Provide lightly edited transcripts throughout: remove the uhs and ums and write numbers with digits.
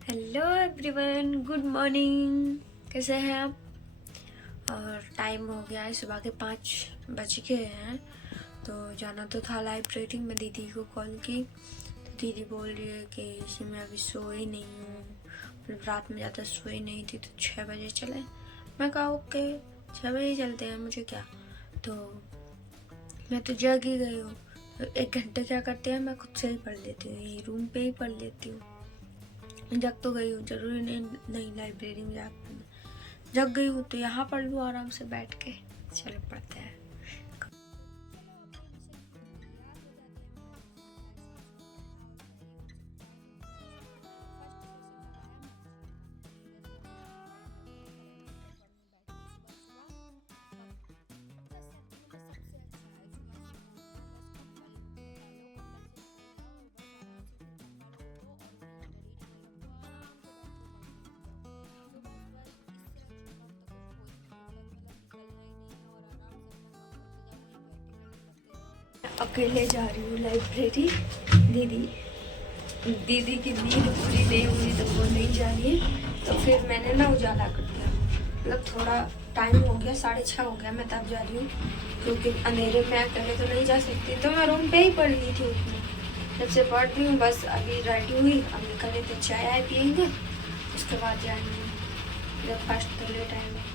Hello everyone, good morning. कैसे हैं आप? और टाइम हो गया है, सुबह के 5 बज गए हैं। तो जाना तो था लाइब्रेरी में। दीदी को कॉल की तो दीदी बोल रही है कि मैं अभी सोई नहीं हूँ, मतलब रात में ज़्यादा सोई नहीं थी, तो 6 बजे चले। मैं कहा ओके 6 बजे चलते हैं, मुझे क्या। तो मैं तो जग ही गई हूँ, तो 1 घंटे क्या करते हैं, मैं खुद से ही पढ़ लेती हूँ, यही रूम पे ही पढ़ लेती हूँ। जग तो गई हूँ, जरूरी नहीं लाइब्रेरी में जाकर। जग गई हूँ तो यहाँ पढ़ लूँ आराम से बैठ के। चलो पढ़ते हैं। अकेले जा रही हूँ लाइब्रेरी। दीदी दीदी की नींद पूरी नहीं हुई तो वो नहीं जा रही है। तो फिर मैंने ना उजाला कर दिया, मतलब थोड़ा टाइम हो गया, 6:30 हो गया, मैं तब जा रही हूँ, क्योंकि अंधेरे में अकेले तो नहीं जा सकती। तो मैं रूम पे ही पढ़ रही थी उसमें। जब से पढ़ रही हूँ बस अभी रेडी हुई, अब निकले तो चाय आए पियेंगे, उसके बाद जाएंगे। ब्रेकफास्ट तो लेट आएंगे।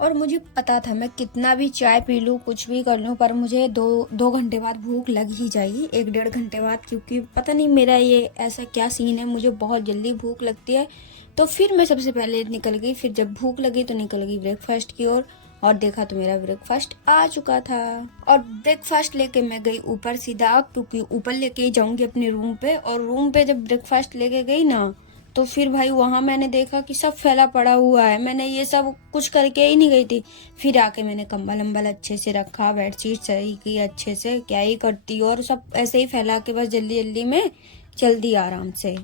और मुझे पता था मैं कितना भी चाय पी लूँ, कुछ भी कर लूँ, पर मुझे दो घंटे बाद भूख लग ही जाएगी, 1-1.5 घंटे बाद। क्योंकि पता नहीं मेरा ये ऐसा क्या सीन है, मुझे बहुत जल्दी भूख लगती है। तो फिर मैं सबसे पहले निकल गई, फिर जब भूख लगी तो निकल गई ब्रेकफास्ट की ओर। और देखा तो मेरा ब्रेकफास्ट आ चुका था। और ब्रेकफास्ट लेके मैं गई ऊपर सीधा, क्योंकि ऊपर लेके ही जाऊंगी अपने रूम पे। और रूम पे जब ब्रेकफास्ट लेके गई ना, तो फिर भाई वहाँ मैंने देखा कि सब फैला पड़ा हुआ है। मैंने ये सब कुछ करके ही नहीं गई थी। फिर आके मैंने कंबल अम्बल अच्छे से रखा, बेडशीट सही की अच्छे से, क्या ही करती, और सब ऐसे ही फैला के बस जल्दी जल्दी में चल दी आराम से।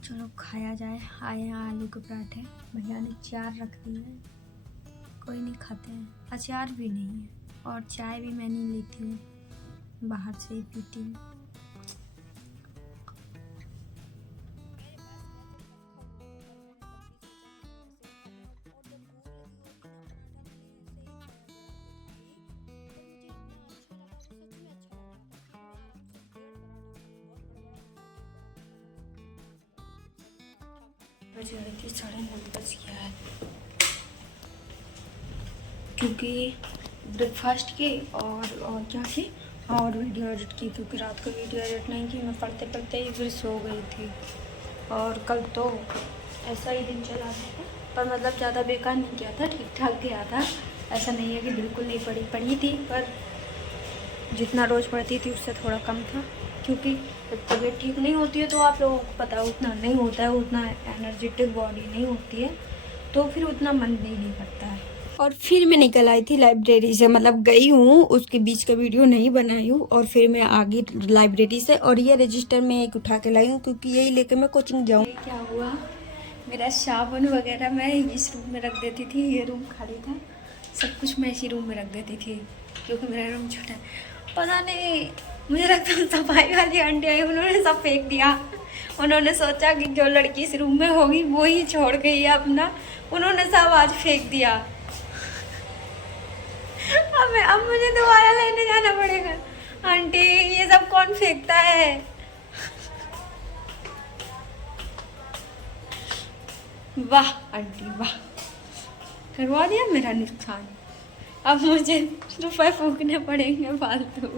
चलो खाया जाए। आए हैं आलू के पराठे, भैया ने 4 रख दिए हैं, कोई नहीं खाते हैं। अचार भी नहीं है, और चाय भी मैं नहीं लेती हूँ, बाहर से ही पीती हूँ। बजे रही थी 9:30 बज गया है, क्योंकि ब्रेकफास्ट की और क्या की, और वीडियो एडिट की, क्योंकि रात को वीडियो एडिट नहीं की, मैं पढ़ते पढ़ते ही फिर सो गई थी। और कल तो ऐसा ही दिन चला था, पर मतलब ज़्यादा बेकार नहीं किया था, ठीक ठाक गया था। ऐसा नहीं है कि बिल्कुल नहीं पढ़ी थी, पर जितना रोज़ पढ़ती थी उससे थोड़ा कम था। क्योंकि जब तबीयत ठीक नहीं होती है तो आप लोगों को पता उतना नहीं होता है, उतना एनर्जेटिक बॉडी नहीं होती है, तो फिर उतना मन भी नहीं करता है। और फिर मैं निकल आई थी लाइब्रेरी से, मतलब गई हूँ, उसके बीच का वीडियो नहीं बनाई हूँ। और फिर मैं आ गई लाइब्रेरी से, और ये रजिस्टर मैं एक उठा के लाई हूँ, क्योंकि यही लेके मैं कोचिंग जाऊँ। क्या हुआ, मेरा साबुन वगैरह मैं इस रूम में रख देती थी, ये रूम खाली था, सब कुछ मैं इसी रूम में रख देती थी, क्योंकि मेरा रूम छोटा है। पता नहीं, मुझे लगता है सफाई वाली आंटी आई, उन्होंने सब फेंक दिया। उन्होंने सोचा कि जो लड़की इस रूम में होगी वो ही छोड़ गई है अपना, उन्होंने सब आज फेंक दिया। अब मुझे दोबारा लेने जाना पड़ेगा। आंटी ये सब कौन फेंकता है? वाह आंटी वाह, करवा दिया मेरा नुकसान। अब मुझे रुपए फूकने पड़ेंगे फालतू।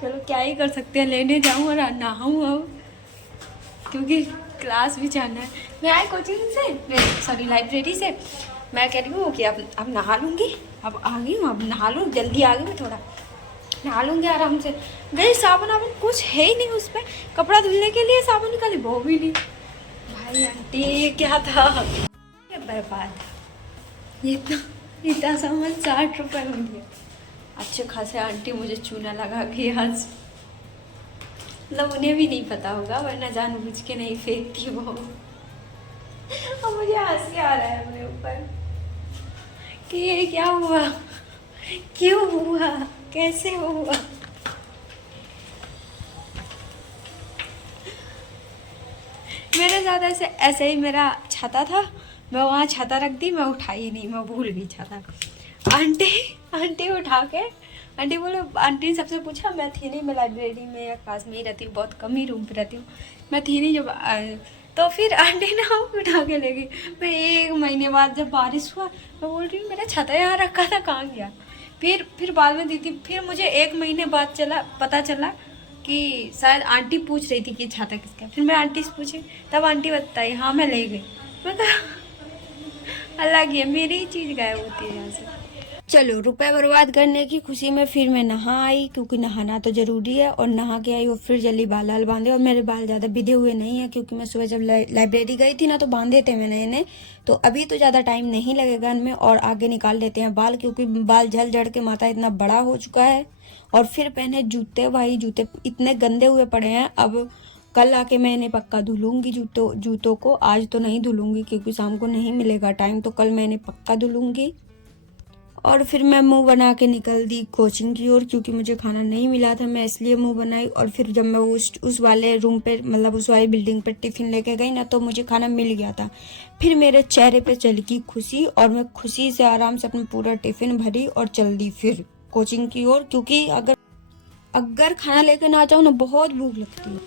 चलो क्या ही कर सकते हैं, लेने जाऊँ और नहाऊँ अब। क्योंकि क्लास भी जाना है। मैं आई कोचिंग से, सॉरी लाइब्रेरी से। मैं कह रही हूँ कि अब नहा लूँगी, अब आ गई हूँ, अब नहा लूँ, जल्दी आ गई मैं, थोड़ा नहा लूँगी आराम से। गई साबुन वाबुन कुछ है ही नहीं उस पर, कपड़ा धुलने के लिए साबुन निकाली वो भी नहीं। भाई आंटी ये क्या था, बर्बाद। ये तो इतना सामान 60 रुपये में दिया। अच्छे खासे आंटी मुझे चूना लगा के आज, मतलब उन्हें भी नहीं पता होगा, वरना जानबूझ के नहीं फेंकती वो। और मुझे हंसी आ रहा है मेरे ऊपर कि ये क्या हुआ, क्यों हुआ, कैसे हुआ। मेरे साथ ऐसे ही मेरा छाता था, मैं वहाँ छाता रख दी, मैं उठाई नहीं, मैं भूल गई छाता। आंटी आंटी उठा के, आंटी बोले, आंटी ने सबसे पूछा, मैं थी नहीं, मैं लाइब्रेरी में या क्लास में ही रहती हूँ, बहुत कम ही रूम पे रहती हूँ, मैं थी नहीं जब तो फिर आंटी ने हमको उठा के ले गई। मैं 1 महीने बाद जब बारिश हुआ, मैं बोल रही हूँ मेरा छाता यहाँ रखा था, कहाँ गया। फिर बाद में दी थी, फिर मुझे 1 महीने बाद पता चला कि शायद आंटी पूछ रही थी कि छाता किसका। फिर मैं आंटी से पूछी, तब आंटी बताई हाँ मैं ले गई। मैं कहा अलग है, मेरी ही चीज़ गायब होती है यहाँ से। चलो रुपए बर्बाद करने की खुशी में फिर मैं नहा आई, क्योंकि नहाना तो जरूरी है। और नहा के आई और फिर जल्दी बाल बांधे, और मेरे बाल ज़्यादा बिधे हुए नहीं है, क्योंकि मैं सुबह जब लाइब्रेरी गई थी ना तो बांधे थे मैंने इन्हें। तो अभी तो ज़्यादा टाइम नहीं लगेगा इनमें, और आगे निकाल लेते हैं बाल, क्योंकि बाल झड़ झड़ के माथा इतना बड़ा हो चुका है। और फिर पहने जूते, भाई जूते इतने गंदे हुए पड़े हैं। अब कल आके मैं इन्हें पक्का धुलूंगी जूतों को, आज तो नहीं धुलूंगी क्योंकि शाम को नहीं मिलेगा टाइम, तो कल मैं इन्हें पक्का धुलूंगी। और फिर मैं मुंह बना के निकल दी कोचिंग की ओर, क्योंकि मुझे खाना नहीं मिला था, मैं इसलिए मुंह बनाई। और फिर जब मैं उस वाले रूम पे, मतलब उस वाली बिल्डिंग पे टिफ़िन लेके गई ना, तो मुझे खाना मिल गया था। फिर मेरे चेहरे पे चलकी खुशी, और मैं खुशी से आराम से अपना पूरा टिफ़िन भरी और चल दी फिर कोचिंग की ओर, क्योंकि अगर खाना लेके ना जाऊँ ना, बहुत भूख लगती है।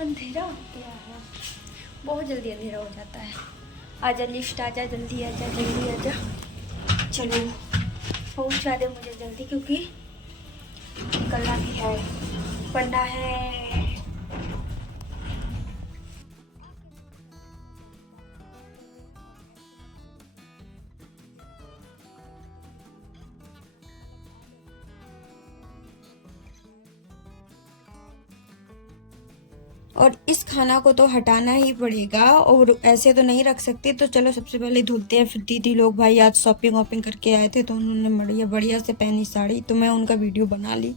अंधेरा हो गया है, बहुत जल्दी अंधेरा हो जाता है। आजा लिफ्ट, आजा जल्दी, आजा जल्दी आजा। चलो पहुंचा दे मुझे जल्दी, क्योंकि निकलना भी है, पढ़ना है। और इस खाना को तो हटाना ही पड़ेगा, और ऐसे तो नहीं रख सकते। तो चलो सबसे पहले धुलते हैं। फिर दीदी लोग भाई आज शॉपिंग वॉपिंग करके आए थे, तो उन्होंने बढ़िया से पहनी साड़ी, तो मैं उनका वीडियो बना ली।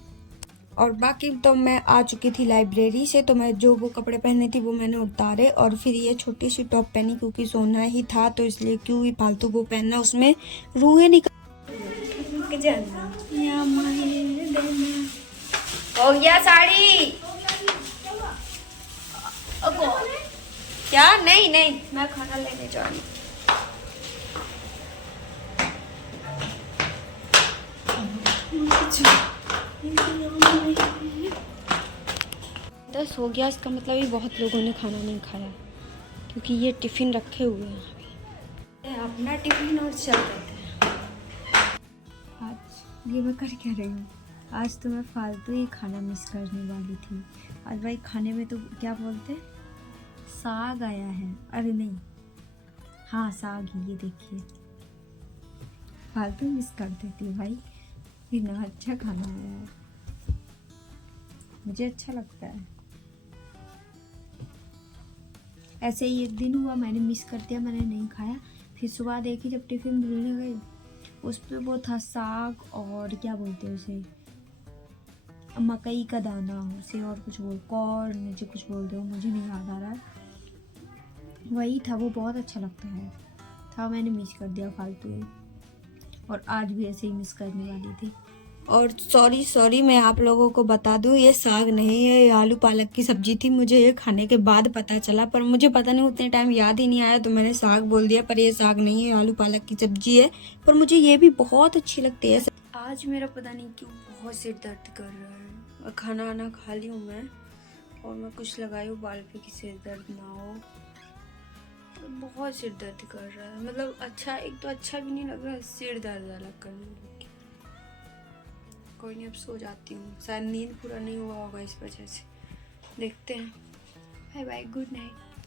और बाकी तो मैं आ चुकी थी लाइब्रेरी से, तो मैं जो वो कपड़े पहने थी वो मैंने उतारे, और फिर ये छोटी सी टॉप पहनी, क्योंकि सोना ही था, तो इसलिए क्यों ही फालतू वो पहनना, उसमें रूहें निकल। हो गया साड़ी। क्या? नहीं नहीं, मैं खाना लेने जा रही हूँ। दस हो गया, इसका मतलब ही बहुत लोगों ने खाना नहीं खाया, क्योंकि ये टिफ़िन रखे हुए हैं अभी। अपना टिफ़िन और चल देते हैं। आज ये मैं कर क्या रही हूँ, आज तो मैं फालतू ही खाना मिस करने वाली थी। आज भाई खाने में तो क्या बोलते हैं, साग आया है। अरे नहीं, हाँ साग ही, ये देखिए, फालतू मिस कर देती हूँ भाई, इतना अच्छा खाना आया है, मुझे अच्छा लगता है। ऐसे ही एक दिन हुआ, मैंने मिस कर दिया, मैंने नहीं खाया। फिर सुबह देखी जब टिफ़िन धुलने गई, उस पर वो था साग, और क्या बोलते हैं उसे, मकई का दाना, उसे और कुछ बोल, कॉर्न मुझे कुछ बोल दो, मुझे नहीं याद आ रहा है, वही था। वो बहुत अच्छा लगता है, था, मैंने मिस कर दिया फालतू ही। और आज भी ऐसे ही मिस करने वाली थी। और सॉरी मैं आप लोगों को बता दूं, ये साग नहीं है, ये आलू पालक की सब्जी थी। मुझे ये खाने के बाद पता चला, पर मुझे पता नहीं, उतने टाइम याद ही नहीं आया, तो मैंने साग बोल दिया। पर ये साग नहीं है, आलू पालक की सब्जी है, पर मुझे ये भी बहुत अच्छी लगती है। आज मेरा पता नहीं क्यों बहुत सिर दर्द कर रहा है, और खाना वाना खा ली हूँ मैं, और मैं कुछ लगाई हूँ बाल पे कि सिर दर्द ना हो। बहुत सिर दर्द कर रहा है, मतलब अच्छा, एक तो अच्छा भी नहीं लग रहा है, सिर दर्द अलग करने लग गया। कोई नहीं, अब सो जाती हूँ, शायद नींद पूरा नहीं हुआ होगा इस वजह से, देखते हैं। Bye bye, good night.